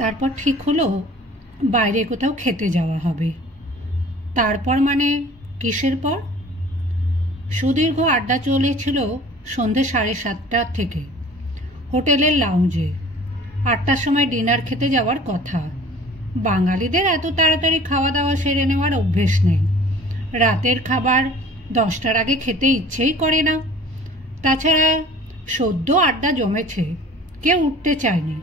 তারপর ঠিক হলো বাইরে কোথাও খেতে যাওয়া হবে। তারপর মানে কিসের পর? সুদীর্ঘ আড্ডা চলেছিল সন্ধে 7:30 থেকে হোটেলের লাউঞ্জে। 8টার সময় ডিনার খেতে যাওয়ার কথা। বাঙালিদের এত তাড়াতাড়ি খাওয়া দাওয়া সেরে নেওয়ার অভ্যেস নেই। রাতের খাবার 10টার আগে খেতে ইচ্ছেই করে না। তাছাড়া সদ্য আড্ডা জমেছে, কেউ উঠতে চায়নি।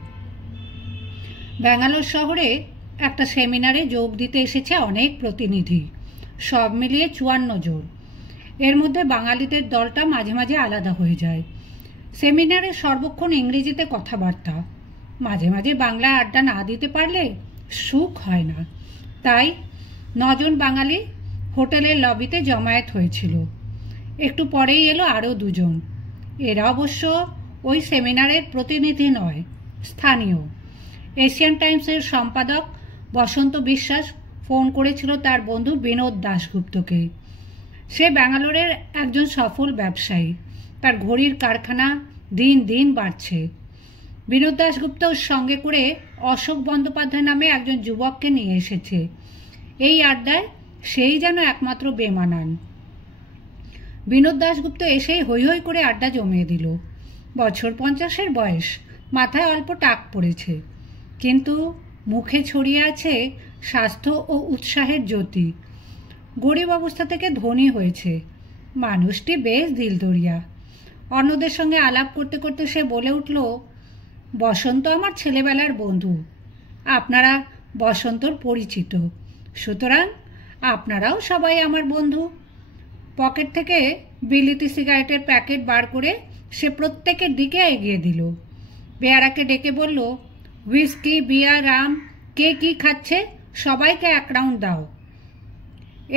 ব্যাঙ্গালোর শহরে একটা সেমিনারে যোগ দিতে এসেছে অনেক প্রতিনিধি, সব মিলিয়ে 54 জন। এর মধ্যে বাঙালিদের দলটা মাঝে মাঝে আলাদা হয়ে যায়। সেমিনারে সর্বক্ষণ ইংরেজিতে কথাবার্তা। মাঝে মাঝে বাংলা আড্ডা না দিতে পারলে সুখ হয় না। তাই 9 জন বাঙালি হোটেলের লবিতে জমায়েত হয়েছিল। একটু পরেই এলো আরও 2 জন। এরা অবশ্য ওই সেমিনারের প্রতিনিধি নয়, স্থানীয়। এশিয়ান টাইমসের সম্পাদক বসন্ত বিশ্বাস ফোন করেছিল তার বন্ধু বিনোদ দাশগুপ্তকে। সে ব্যাঙ্গালোরের একজন সফল ব্যবসায়ী। তার ঘড়ির কারখানা দিন দিন বাড়ছে। বিনোদ দাশগুপ্তর সঙ্গে করে অশোক বন্দ্যোপাধ্যায় নামে একজন যুবককে নিয়ে এসেছে। এই আড্ডায় সেই যেন একমাত্র বেমানান। বিনোদ দাশগুপ্ত এসেই হৈ হৈ করে আড্ডা জমিয়ে দিল। বছর 50-এর বয়স, মাথায় অল্প টাক পড়েছে, কিন্তু মুখে ছড়িয়ে আছে স্বাস্থ্য ও উৎসাহের জ্যোতি। গরিব অবস্থা থেকে ধনী হয়েছে। মানুষটি বেশ দিলদরিয়া। অন্যদের সঙ্গে আলাপ করতে করতে সে বলে উঠল, বসন্ত আমার ছেলেবেলার বন্ধু। আপনারা বসন্তর পরিচিত, সুতরাং আপনারাও সবাই আমার বন্ধু। পকেট থেকে বিলিতি সিগারেটের প্যাকেট বার করে সে প্রত্যেকের দিকে এগিয়ে দিল। বেয়ারাকে ডেকে বলল, হুইস্কি, বিয়ার, রাম, কে কি খাচ্ছে সবাইকে 1 রাউন্ড দাও।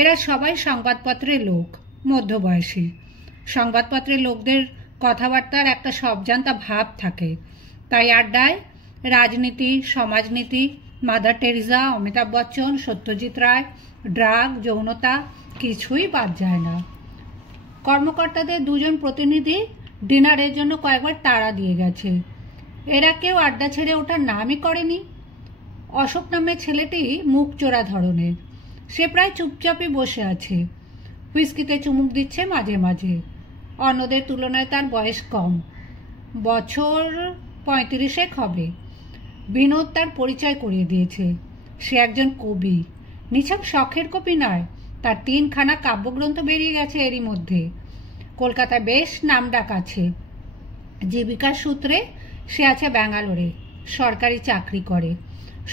এরা সবাই সংবাদপত্রের লোক, মধ্যবয়সী। সংবাদপত্রের লোকদের কথাবার্তার একটা সবজান্তা ভাব থাকে। তাই আড্ডায় রাজনীতি, সমাজনীতি, mother Teresa, Amitabh Bachchan, Satyajit Ray, drug, যৌনতা কিছুই বাদ যায় না। কর্মকর্তাদের 2 জন প্রতিনিধি ডিনারের জন্য কয়েকবার তাড়া দিয়ে গেছে। এরা কেউ আড্ডা ছেড়ে ওঠার নামই করেনি। অশোক নামের ছেলেটি মুখ চোরা ধরনের। সে প্রায় চুপচাপই বসে আছে, হুইস্কিতে চুমুক দিচ্ছে মাঝে মাঝে। অন্যদের তুলনায় তার বয়স কম, বছর 35 হবে। বিনোদ তার পরিচয় করিয়ে দিয়েছে। সে একজন কবি, নিছক শখের কবি নয়। তার 3খানা কাব্যগ্রন্থ বেরিয়ে গেছে এরই মধ্যে। কলকাতায় বেশ নামডাক আছে। জীবিকার সূত্রে সে আছে ব্যাঙ্গালোরে, সরকারি চাকরি করে।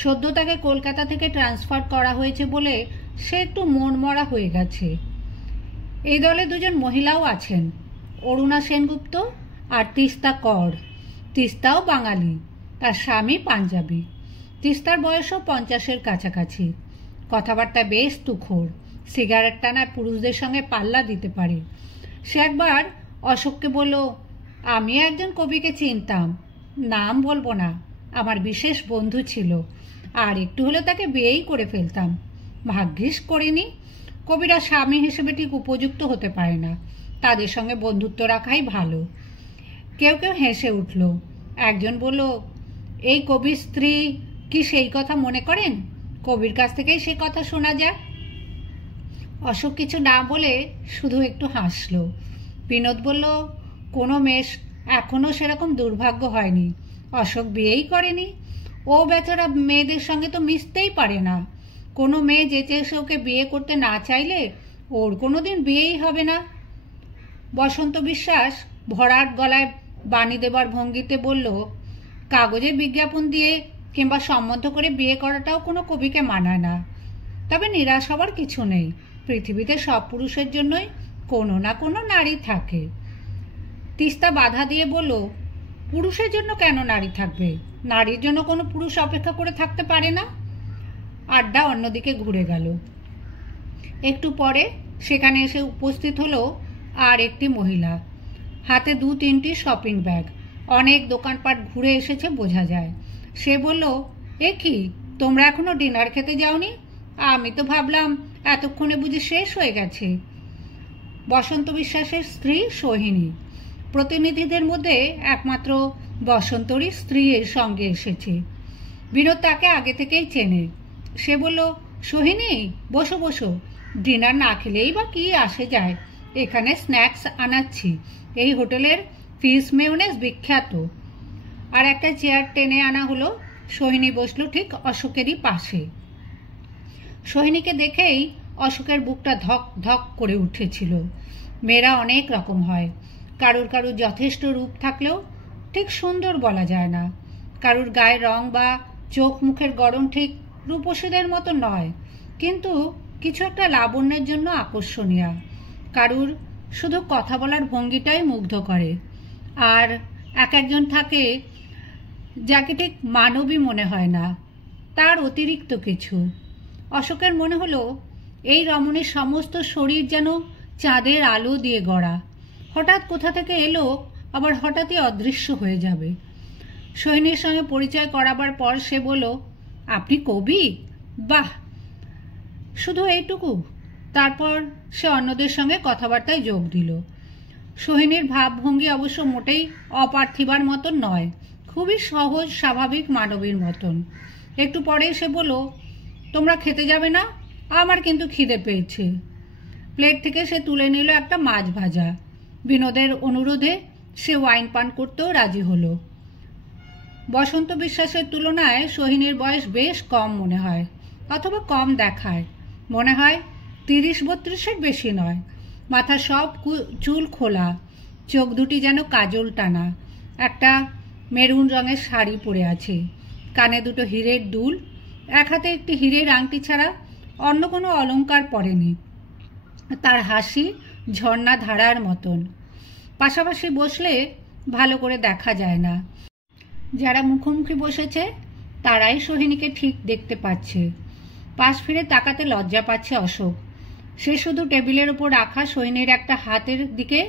সদ্য তাকে কলকাতা থেকে ট্রান্সফার করা হয়েছে বলে সে একটু মনমরা হয়ে গেছে। এই দলে 2 জন মহিলাও আছেন, অরুণা সেনগুপ্ত আর তিস্তা কর। তিস্তাও বাঙালি, তার স্বামী পাঞ্জাবি। তিস্তার বয়সও 50-এর কাছাকাছি। কথাবার্তা বেশ তুখোড়, সিগারেট টানায় পুরুষদের সঙ্গে পাল্লা দিতে পারে। সে একবার অশোককে বলল, আমি একজন কবিকে চিনতাম, নাম বলবো না, আমার বিশেষ বন্ধু ছিল, আর একটু হলে তাকে বিয়েই করে ফেলতাম। ভাগ্যিস করিনি। কবিরা স্বামী হিসেবে ঠিক উপযুক্ত হতে পারে না, তাদের সঙ্গে বন্ধুত্ব রাখাই ভালো। কেউ কেউ হেসে উঠল। একজন বলল, এই কবির স্ত্রী কি সেই কথা মনে করেন? কবির কাছ থেকেই সে কথা শোনা যাক। অশোক কিছু না বলে শুধু একটু হাসল। বিনোদ বলল, কোনো মেয়ে এখনও সেরকম দুর্ভাগ্য হয়নি। অশোক বিয়েই করেনি। ও বেচারা মেয়েদের সঙ্গে তো মিশতেই পারে না। কোনো মেয়ে যেচে এসে ওকে বিয়ে করতে না চাইলে ওর কোনো দিন বিয়েই হবে না। বসন্ত বিশ্বাস ভরাট গলায় বাণী দেবার ভঙ্গিতে বলল, কাগজে বিজ্ঞাপন দিয়ে কিংবা সম্বন্ধ করে বিয়ে করাটাও কোনো কবিকে মানায় না। তবে নিরাশ হবার কিছু নেই। পৃথিবীতে সব পুরুষের জন্যই কোনো না কোনো নারী থাকে। তিস্তা বাধা দিয়ে বলল, পুরুষের জন্য কেন নারী থাকবে? নারীর জন্য কোনো পুরুষ অপেক্ষা করে থাকতে পারে না। আড্ডা অন্যদিকে ঘুরে গেল। একটু পরে সেখানে এসে উপস্থিত হলো আর একটি মহিলা, হাতে 2-3টি শপিং ব্যাগ। অনেক দোকানপাট ঘুরে এসেছে বোঝা যায়। সে বলল, এ কি, তোমরা এখনো ডিনার খেতে যাওনি? আমি তো ভাবলাম এতক্ষণে বুঝি শেষ হয়ে গেছে। বসন্ত বিশ্বাসের স্ত্রী সোহিনী। প্রতিনিধিদের মধ্যে একমাত্র বসন্তরই স্ত্রী এর সঙ্গে এসেছে। বিনোদ তাকে আগে থেকেই চেনে। সে বলল, সোহিনী, বসো বসো, ডিনার না খেলেই বা কি আসে যায়, এখানে স্ন্যাক্স আনাচ্ছি, এই হোটেলের ফিশ মেয়োনেজ বিখ্যাত। আর একটা চেয়ার টেনে আনা হলো। সোহিনী বসলো ঠিক অশোকেরই পাশে। সোহিনীকে দেখেই অশোকের বুকটা ধক ধক করে উঠেছিল। মেয়েরা অনেক রকম হয়, কারুর কারুর যথেষ্ট রূপ থাকলেও ঠিক সুন্দর বলা যায় না, কারুর গায়ের রং বা চোখ মুখের গড়ন ঠিক রূপসীদের মতো নয়, কিন্তু কিছু একটা লাবণ্যের জন্য আকর্ষণীয়। কারুর শুধু কথা বলার ভঙ্গিটাই মুগ্ধ করে, আর এক একজন থাকে যাকে ঠিক মানবী মনে হয় না, তার অতিরিক্ত কিছু। অশোকের মনে হলো এই রমণীর সমস্ত শরীর যেন চাঁদের আলো দিয়ে গড়া, হঠাৎ কোথা থেকে এলো আবার হঠাৎই অদৃশ্য হয়ে যাবে। সোহিনীর সঙ্গে পরিচয় করাবার পর সে বলল, আপনি কবি? বাহ, শুধু এইটুকু? তারপর সে অন্যদের সঙ্গে কথাবার্তায় যোগ দিল। সোহিনীর ভাবভঙ্গি অবশ্য মোটেই অপার্থিবার মতন নয়, খুবই সহজ স্বাভাবিক মানবীর মতন। একটু পরেই সে বলল, তোমরা খেতে যাবে না? আমার কিন্তু খিদে পেয়েছে। প্লেট থেকে সে তুলে নিল একটা মাছ ভাজা। বিনোদের অনুরোধে সে ওয়াইন পান করতেও রাজি হলো। বসন্ত বিশ্বাসের তুলনায় সোহিনীর বয়স বেশ কম মনে হয়, অথবা কম দেখায়। মনে হয় 30-32-এর বেশি নয়। মাথা সব চুল খোলা, চোখ দুটি যেন কাজল টানা, একটা মেরুন রঙের শাড়ি পরে আছে, কানে দুটো হীরের দুল, এক হাতে একটি হীরের আংটি ছাড়া অন্য কোনো অলংকার পরেনি। তার হাসি ঝর্ণা ধারার মতন। পাশাপাশি বসলে ভালো করে দেখা যায় না, যারা মুখোমুখি বসেছে তারাই সোহিনীকে ঠিক দেখতে পাচ্ছে। পাশ ফিরে তাকাতে লজ্জা পাচ্ছে অশোক। সে শুধু টেবিলের ওপর রাখা সোহিনীর একটা হাতের দিকে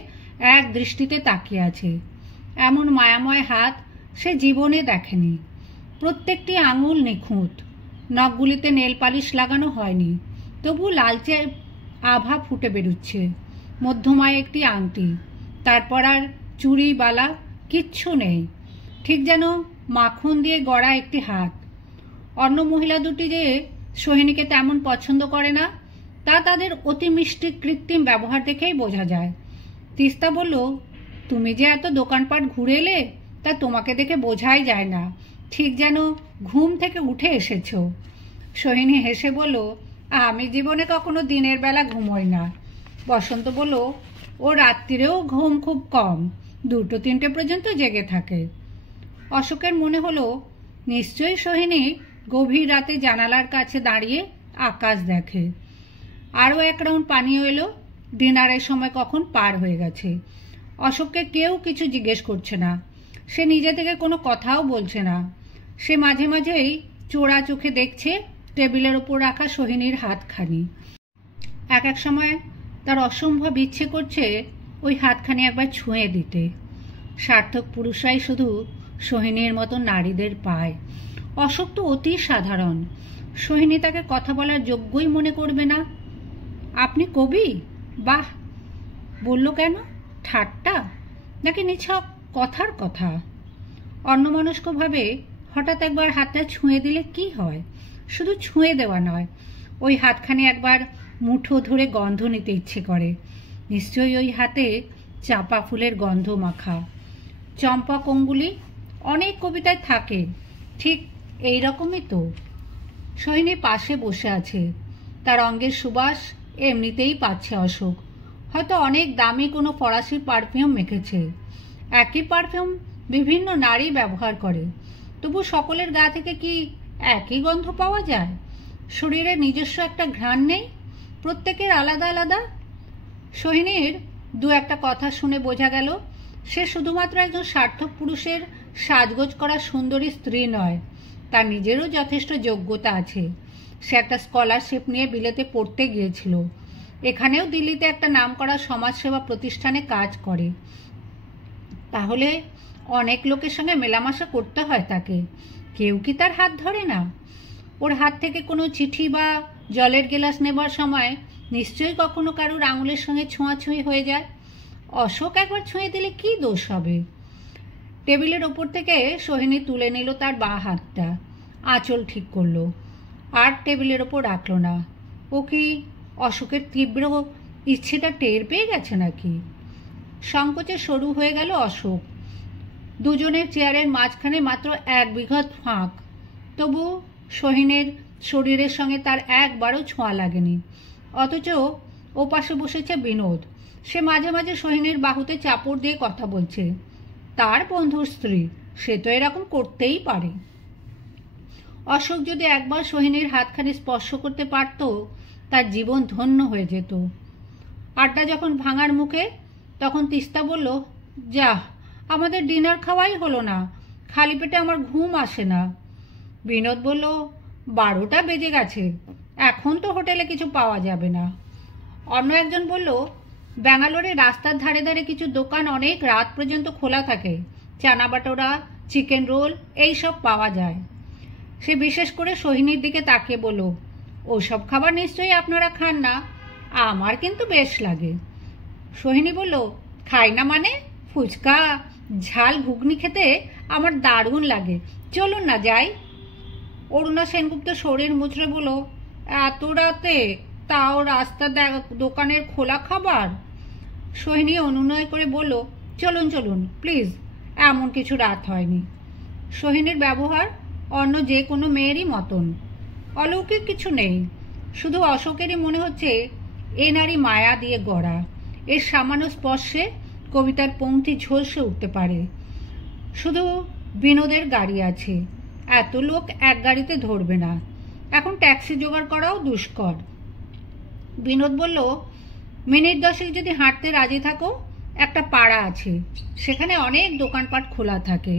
এক দৃষ্টিতে তাকিয়ে আছে। এমন মায়াময় হাত সে জীবনে দেখেনি। প্রত্যেকটি আঙুল নিখুঁত, নখগুলিতে নেল পালিশ লাগানো হয়নি, তবু লালচে আভা ফুটে বেরুচ্ছে। মধ্যমায় একটি আংটি, তারপর আর চুড়ি বালা কিচ্ছু নেই, ঠিক যেন মাখন দিয়ে গড়া একটি হাত। অন্য মহিলা দুটি যে সোহিনীকে তেমন পছন্দ করে না, তা তাদের অতি মিষ্টি কৃত্রিম ব্যবহার দেখেই বোঝা যায়। তিস্তা বলল, তুমি যে এত দোকানপাট ঘুরে এলে তা তোমাকে দেখে বোঝাই যায় না, ঠিক যেন ঘুম থেকে উঠে এসেছ। সোহিনী হেসে বলল, আমি জীবনে কখনো দিনের বেলা ঘুমোই না। বসন্ত বলল, ও রাত্রিরেও ঘুম খুব কম, 2-3টে পর্যন্ত জেগে থাকে। অশোকের মনে হলো নিশ্চয়ই সোহিনী গভীর রাতে জানালার কাছে দাঁড়িয়ে আকাশ দেখে। আরও এক রাউন্ড পানীয় এলো। ডিনারের সময় কখন পার হয়ে গেছে। অশোককে কেউ কিছু জিজ্ঞেস করছে না, সে নিজে থেকে কোনো কথাও বলছে না। সে মাঝে মাঝেই চোরা চোখে দেখছে টেবিলের ওপর রাখা সোহিনীর হাতখানি। এক এক সময় তার অসম্ভব ইচ্ছে করছে ওই হাতখানি একবার ছুঁয়ে দিতে। সার্থক পুরুষরাই শুধু সোহিনীর মতো নারীদের পায়। অশোক তো অতি সাধারণ, সোহিনী তাকে কথা বলার যোগ্যই মনে করবে না। আপনি কবি? বাহ, বলল কেন? ঠাট্টা নাকি নিছক কথার কথা? অন্যমনস্কভাবে হঠাৎ একবার হাতটা ছুঁয়ে দিলে কি হয়? শুধু ছুঁয়ে দেওয়া নয়, ওই হাতখানি একবার মুঠো ধরে গন্ধ নিতে ইচ্ছে করে। নিশ্চয়ই ওই হাতে চাঁপা ফুলের গন্ধ মাখা। চম্পা কঙ্গুলি অনেক কবিতায় থাকে, ঠিক এই রকমই তো। সোহিনী পাশে বসে আছে, তার অঙ্গের সুবাস এমনিতেই পাচ্ছে অশোক। হয়তো অনেক দামি কোনো ফরাসি পারফিউম মেখেছে। একই পারফিউম বিভিন্ন নারী ব্যবহার করে, তবু সকলের গা থেকে কি একই গন্ধ পাওয়া যায়? শরীরে নিজস্ব একটা ঘ্রাণ নেই? প্রত্যেকের আলাদা আলাদা। সোহিনীর দু একটা কথা শুনে বোঝা গেল সে শুধুমাত্র একজন সার্থক পুরুষের সাজগোজ করা সুন্দরী স্ত্রী নয়, তার নিজেরও যথেষ্ট যোগ্যতা আছে। সে একটা স্কলারশিপ নিয়ে বিলেতে পড়তে গিয়েছিল, এখানেও দিল্লিতে একটা নামকরা সমাজসেবা প্রতিষ্ঠানে কাজ করে। তাহলে অনেক লোকের সঙ্গে মেলামেশা করতে হয় তাকে, কেউ কি তার হাত ধরে না? ওর হাত থেকে কোনো চিঠি বা জলের গেলাস নেবার সময় নিশ্চয়ই কখনো কারুর আঙুলের সঙ্গে ছোঁয়াছুঁই হয়ে যায়। অশোক একবার ছুঁয়ে দিলে কি দোষ হবে? টেবিলের ওপর থেকে সোহিনী তুলে নিল তার বাঁ হাতটা। আঁচল ঠিক করলো, আর টেবিলের ওপর রাখলো না। ও কি অশোকের তীব্র ইচ্ছেটা টের পেয়ে গেছে নাকি? সংকোচে সরু হয়ে গেল অশোক। দুজনের চেয়ারের মাঝখানে মাত্র 1 বিঘত ফাঁক, তবু সোহিনীর শরীরের সঙ্গে তার একবারও ছোঁয়া লাগেনি। অথচ ও পাশে বসেছে বিনোদ। সে মাঝে মাঝে সোহিনীর বাহুতে চাপড় দিয়ে কথা বলছে। তার বন্ধুর স্ত্রী, সে তো এরকম করতেই পারে। অশোক যদি একবার সোহিনীর হাতখানি স্পর্শ করতে পারত, তার জীবন ধন্য হয়ে যেত। আড্ডা যখন ভাঙার মুখে, তখন তিস্তা বলল, যা, আমাদের ডিনার খাওয়াই হলো না, খালি পেটে আমার ঘুম আসে না। বিনোদ বলল, 12টা বেজে গেছে, এখন তো হোটেলে কিছু পাওয়া যাবে না। অন্য একজন বলল, ব্যাঙ্গালোরে রাস্তার ধারে ধারে কিছু দোকান অনেক রাত পর্যন্ত খোলা থাকে, চানা বাটোরা, চিকেন রোল এইসব পাওয়া যায়। সে বিশেষ করে সোহিনীর দিকে তাকিয়ে বলল, ওসব খাবার নিশ্চয়ই আপনারা খান না, আমার কিন্তু বেশ লাগে। সোহিনী বলল, খাই না মানে? ফুচকা, ঝাল ঘুগনি খেতে আমার দারুণ লাগে, চলুন না যাই। অরুণা সেনগুপ্ত শরীর মুচড়ে বলল, এত রাতে তাও রাস্তা দোকানের খোলা খাবার? সোহিনী অনুনয় করে বলল, চলুন চলুন প্লিজ, এমন কিছু রাত হয়নি। সোহিনীর ব্যবহার অন্য যে কোনো মেয়েরই মতন, অলৌকিক কিছু নেই। শুধু অশোকেরই মনে হচ্ছে এ নারী মায়া দিয়ে গড়া। এর সামান্য স্পর্শে কবিতার পংক্তি ঝলসে উঠতে পারে। শুধু বিনোদের গাড়ি আছে, এত লোক এক গাড়িতে ধরবে না, এখন ট্যাক্সি জোগাড় করাও দুষ্কর। বিনোদ বলল, মিনিট 10 যদি হাঁটতে রাজি থাকো, একটা পাড়া আছে, সেখানে অনেক দোকানপাট খোলা থাকে।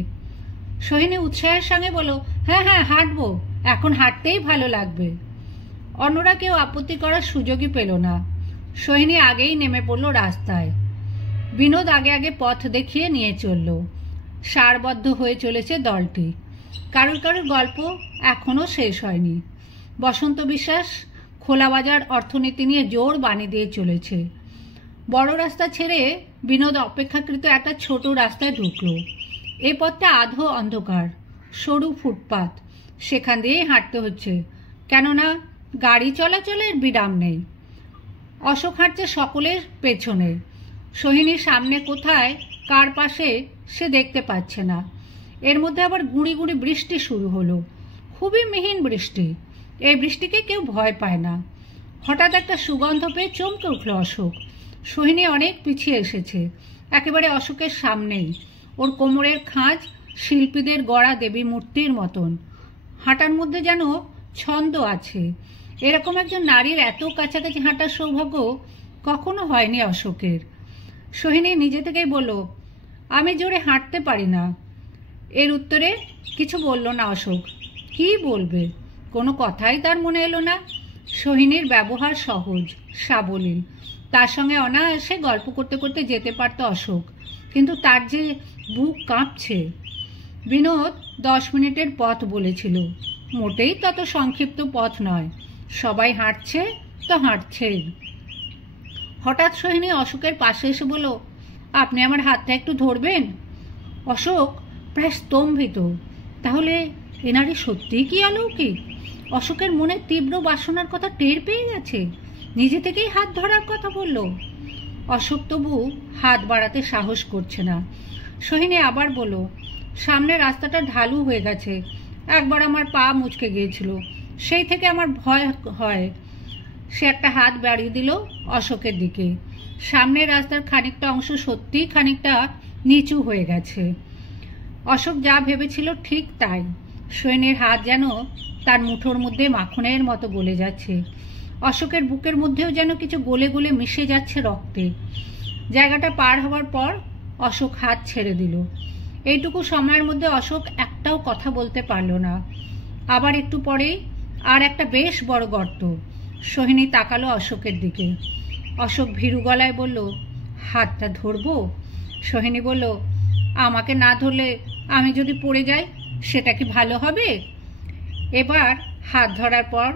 সোহিনী উৎসাহের সঙ্গে বলল, হ্যাঁ হ্যাঁ হাঁটবো, এখন হাঁটতেই ভালো লাগবে। অন্যরা কেউ আপত্তি করার সুযোগই পেল না। সোহিনী আগেই নেমে পড়ল রাস্তায়। বিনোদ আগে আগে পথ দেখিয়ে নিয়ে চলল। সারবদ্ধ হয়ে চলেছে দলটি। কারুর কারুর গল্প এখনও শেষ হয়নি। বসন্ত বিশ্বাস খোলাবাজার অর্থনীতি নিয়ে জোর বাণী দিয়ে চলেছে। বড় রাস্তা ছেড়ে বিনোদ অপেক্ষাকৃত একটা ছোট রাস্তায় ঢুকল। এই পথটা আধো অন্ধকার, সরু ফুটপাত, সেখান দিয়েই হাঁটতে হচ্ছে, কেননা গাড়ি চলাচলের বিরাম নেই। অশোক হাঁটছে সকলের পেছনে। সোহিনীর সামনে কোথায়, কার পাশে, সে দেখতে পাচ্ছে না। এর মধ্যে আবার গুঁড়ি গুঁড়ি বৃষ্টি শুরু হলো, খুবই মিহিন বৃষ্টি। এই বৃষ্টিকে কেউ ভয় পায় না। হঠাৎ একটা সুগন্ধ পেয়ে চমকে উঠল অশোক। সোহিনী অনেক পিছিয়ে এসেছে, একেবারে অশোকের সামনেই। ওর কোমরের খাঁজ শিল্পীদের গড়া দেবী মূর্তির মতন। হাঁটার মধ্যে যেন ছন্দ আছে। এরকম একজন নারীর এত কাছাকাছি হাঁটার সৌভাগ্য কখনো হয়নি অশোকের। সোহিনী নিজে থেকেই বলল, আমি জোরে হাঁটতে পারি না। এর উত্তরে কিছু বলল না অশোক। কি বলবে, কোনো কথাই তার মনে এলো না। সোহিনীর ব্যবহার সহজ, সাবলীল, তার সঙ্গে অনায়াসে গল্প করতে করতে যেতে পারত অশোক, কিন্তু তার যে বুক কাঁপছে। বিনোদ 10 মিনিটের পথ বলেছিল, মোটেই তত সংক্ষিপ্ত পথ নয়। সবাই হাঁটছে তো হাঁটছেই। হঠাৎ সোহিনী অশোকের পাশে এসে বলল, আপনি আমার হাতটা একটু ধরবেন? অশোক প্রায় স্তম্ভিত। তাহলে এনারে সত্যিই কি অলৌকিক? অশোকের মনে তীব্র বাসনার কথা টের পেয়ে গেছে, নিজে থেকেই হাত ধরার কথা বলল। অশোক তবু হাত বাড়াতে সাহস করছে না। সোহিনী আবার বলল, সামনে রাস্তাটা ঢালু হয়ে গেছে, একবার আমার পা মুচকে গিয়েছিল, সেই থেকে আমার ভয় হয়। সে একটা হাত বাড়িয়ে দিল অশোকের দিকে। সামনের রাস্তার খানিকটা অংশ সত্যিই খানিকটা নিচু হয়ে গেছে। অশোক যা ভেবেছিল ঠিক তাই। সোহিনীর হাত যেন তার মুঠোর মধ্যে মাখনের মতো গলে যাচ্ছে। অশোকের বুকের মধ্যেও যেন কিছু গলে গলে মিশে যাচ্ছে রক্তে। জায়গাটা পার হওয়ার পর অশোক হাত ছেড়ে দিল। এইটুকু সময়ের মধ্যে অশোক একটাও কথা বলতে পারল না। আবার একটু পরেই আর একটা বেশ বড় গর্ত। সোহিনী তাকালো অশোকের দিকে। অশোক ভীরু গলায় বলল, হাতটা ধরবো? সোহিনী বলল, আমাকে না ধরলে আমি যদি পড়ে যাই সেটা কি ভালো হবে? এবার হাত ধরার পর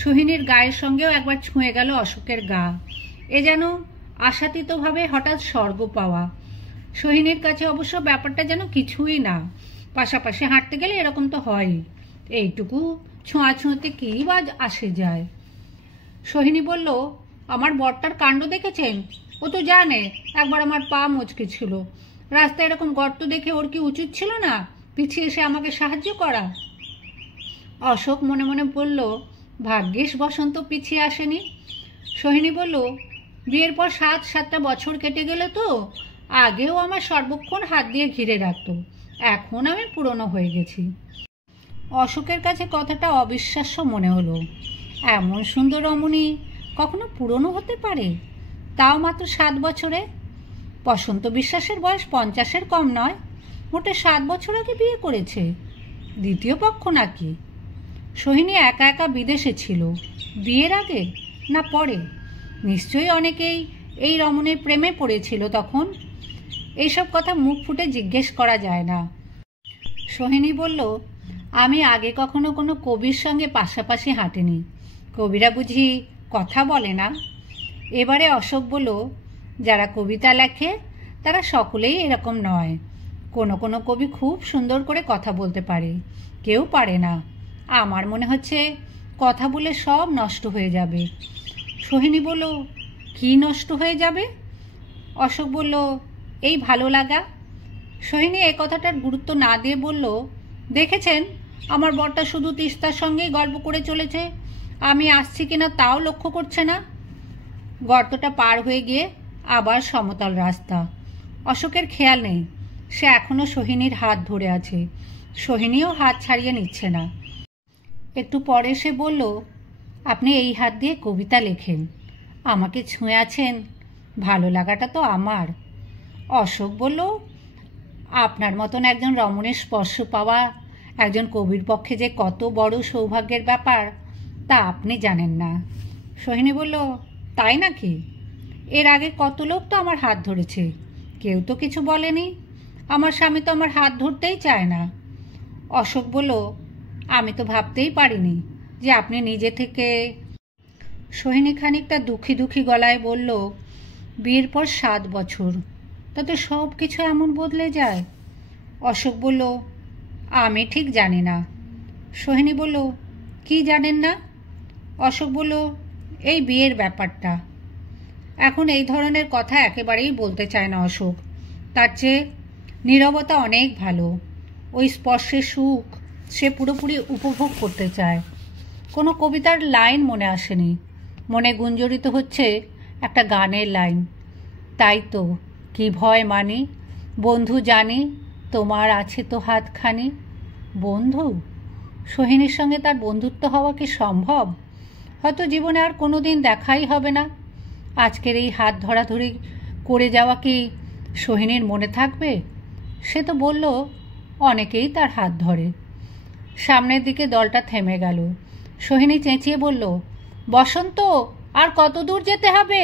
সোহিনীর গায়ের সঙ্গেও একবার ছুঁয়ে গেল অশোকের গা। এ যেন আশাতীতভাবে হঠাৎ স্বর্গ পাওয়া। সোহিনীর কাছে অবশ্য ব্যাপারটা যেন কিছুই না। পাশাপাশি হাঁটতে গেলে এরকম তো হয়ই। এইটুকু ছোঁয়াছুঁতে কী বা আসে যায়। সোহিনী বলল, আমার বরটার কাণ্ড দেখেছেন? ও তো জানে একবার আমার পা মচকে ছিল। রাস্তায় এরকম গর্ত দেখে ওর কি উচিত ছিল না পিছিয়ে এসে আমাকে সাহায্য করা? অশোক মনে মনে বলল, ভাগ্যিস বসন্ত পিছিয়ে আসেনি। সোহিনী বলল, বিয়ের পর 7-7টা বছর কেটে গেলে তো আগেও আমার সর্বক্ষণ হাত দিয়ে ঘিরে রাখত, এখন আমি পুরনো হয়ে গেছি। অশোকের কাছে কথাটা অবিশ্বাস্য মনে হলো। এমন সুন্দর রমণী কখনো পুরনো হতে পারে, তাও মাত্র 7 বছরে? বসন্ত বিশ্বাসের বয়স 50-এর কম নয়, মোটে 7 বছর আগে বিয়ে করেছে। দ্বিতীয় পক্ষ নাকি? সোহিনী একা একা বিদেশে ছিল, বিয়ের আগে না পরে? নিশ্চয়ই অনেকেই এই রমণীর প্রেমে পড়েছিল তখন। এইসব কথা মুখ ফুটে জিজ্ঞেস করা যায় না। সোহিনী বলল, আমি আগে কখনো কোনো কবির সঙ্গে পাশাপাশি হাঁটিনি। কবিরা বুঝি কথা বলে না? এবারে অশোক বলল, যারা কবিতা লেখে তারা সকলেই এরকম নয়। কোনো কোনো কবি খুব সুন্দর করে কথা বলতে পারে, কেউ পারে না। আমার মনে হচ্ছে কথা বলে সব নষ্ট হয়ে যাবে। সোহিনী বলল, কি নষ্ট হয়ে যাবে? অশোক বলল, এই ভালো লাগা। সোহিনী এই কথাটার গুরুত্ব না দিয়ে বলল, দেখেছেন আমার বরটা শুধু তিস্তার সঙ্গেই গল্প করে চলেছে, আমি আসছি কিনা তাও লক্ষ্য করছে না। গর্তটা পার হয়ে গিয়ে আবার সমতল রাস্তা। অশোকের খেয়াল নেই, সে এখনো সোহিনীর হাত ধরে আছে। সোহিনীও হাত ছাড়িয়ে নিচ্ছে না। একটু পরে সে বলল, আপনি এই হাত দিয়ে কবিতা লেখেন, আমাকে ছুঁয়ে আছেন, ভালো লাগাটা তো আমার। অশোক বলল, আপনার মতন একজন রমণের স্পর্শ পাওয়া একজন কবির পক্ষে যে কত বড় সৌভাগ্যের ব্যাপার তা আপনি জানেন না। সোহিনী বলল, তাই নাকি? এর আগে কত লোক তো আমার হাত ধরেছে, কেউ তো কিছু বলেনি। আমার স্বামী তো আমার হাত ধরতেই চায় না। অশোক বলল, আমি তো ভাবতেই পারিনি যে আপনি নিজে থেকে। সোহিনী খানিকটা দুঃখী দুঃখী গলায় বলল, বিয়ের পর 7 বছর, তাতে সব কিছু এমন বদলে যায়? অশোক বলল, আমি ঠিক জানি না। সোহিনী বলল, কি জানেন না? অশোক বলল, এই বিয়ের ব্যাপারটা। এখন এই ধরনের কথা একেবারেই বলতে চায় না অশোক। তার চেয়ে নীরবতা অনেক ভালো। ওই স্পর্শের সুখ সে পুরোপুরি উপভোগ করতে চায়। কোনো কবিতার লাইন মনে আসেনি, মনে গুঞ্জরিত হচ্ছে একটা গানের লাইন। তাই তো কি ভয় মানি, বন্ধু জানি তোমার আছে তো হাতখানি। বন্ধু? সোহিনীর সঙ্গে তার বন্ধুত্ব হওয়া কি সম্ভব? হয়তো জীবনে আর কোনো দিন দেখাই হবে না। আজকের এই হাত ধরাধরি করে যাওয়া কি সোহিনীর মনে থাকবে? সে তো বলল অনেকেই তার হাত ধরে। সামনের দিকে দলটা থেমে গেল। সোহিনী চেঁচিয়ে বলল, বসন্ত, আর কত দূর যেতে হবে?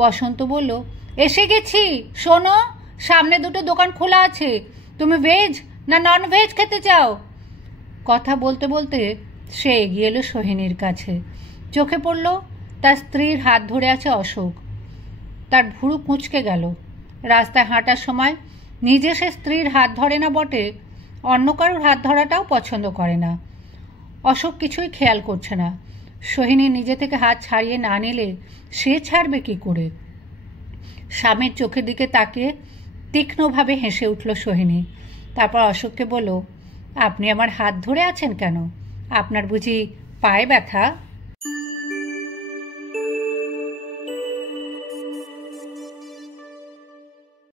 বসন্ত বলল, এসে গেছি। শোনো, সামনে 2টো দোকান খোলা আছে, তুমি ভেজ না নন ভেজ খেতে চাও? কথা বলতে বলতে সে এগিয়ে এলো সোহিনীর কাছে। চোখে পড়ল তার স্ত্রীর হাত ধরে আছে অশোক। তার ভুরু কুঁচকে গেল। রাস্তায় হাঁটার সময় নিজে সে স্ত্রীর হাত ধরে না বটে, অন্য কারোর হাত ধরাটাও পছন্দ করে না। অশোক কিছুই খেয়াল করছে না। সোহিনী নিজে থেকে হাত ছাড়িয়ে না নিলে সে ছাড়বে কি করে? স্বামীর চোখের দিকে তাকিয়ে তীক্ষ্ণভাবে হেসে উঠল সোহিনী। তারপর অশোককে বলল, আপনি আমার হাত ধরে আছেন কেন? আপনার বুঝি পায়ে ব্যথা?